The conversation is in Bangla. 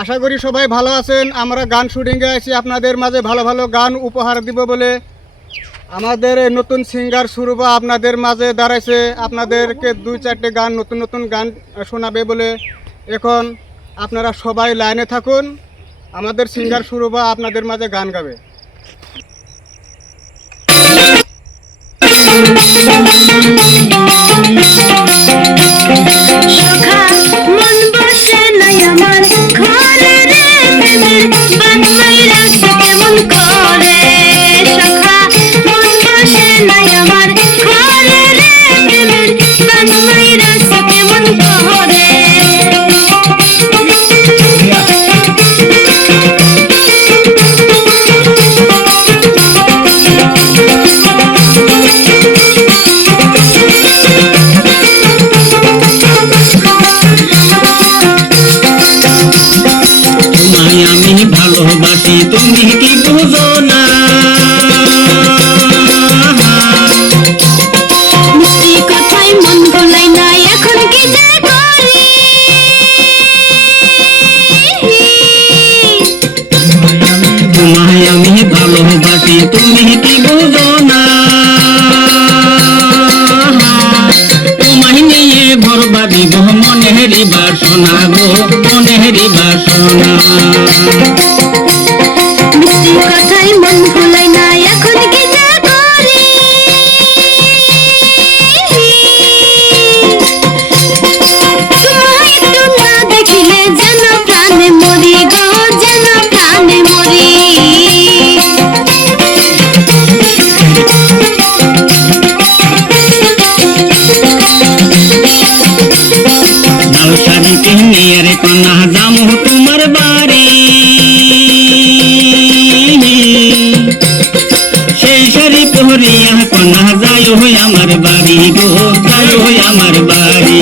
আশা করি সবাই ভালো আছেন। আমরা গান শুটিংয়ে আছি। আপনাদের মাঝে ভালো ভালো গান উপহার দিব বলে। আমাদের নতুন সিঙ্গার সুরবা আপনাদের মাঝে দাঁড়াইছে। আপনাদেরকে দুই চারটে গান, নতুন নতুন গান শোনাবে বলে। এখন আপনারা সবাই লাইনে থাকুন। আমাদের সিঙ্গার সুরবা আপনাদের মাঝে গান গাবে। তুমি কি বুঝো না? মিষ্টি কথাই মন ভোলাই না এখন কি যে করি? তোমায় আমি ভালোবাসি তুমি কি বুঝো মনেরই বাসনা। মিষ্টি কথাই মন ভুলাই না। কন্যা যামু তোমার বাড়ি সেই শাড়ি পরিয়া কন্যা যাই হই আমার বাড়ি গো হই আমার বাড়ি।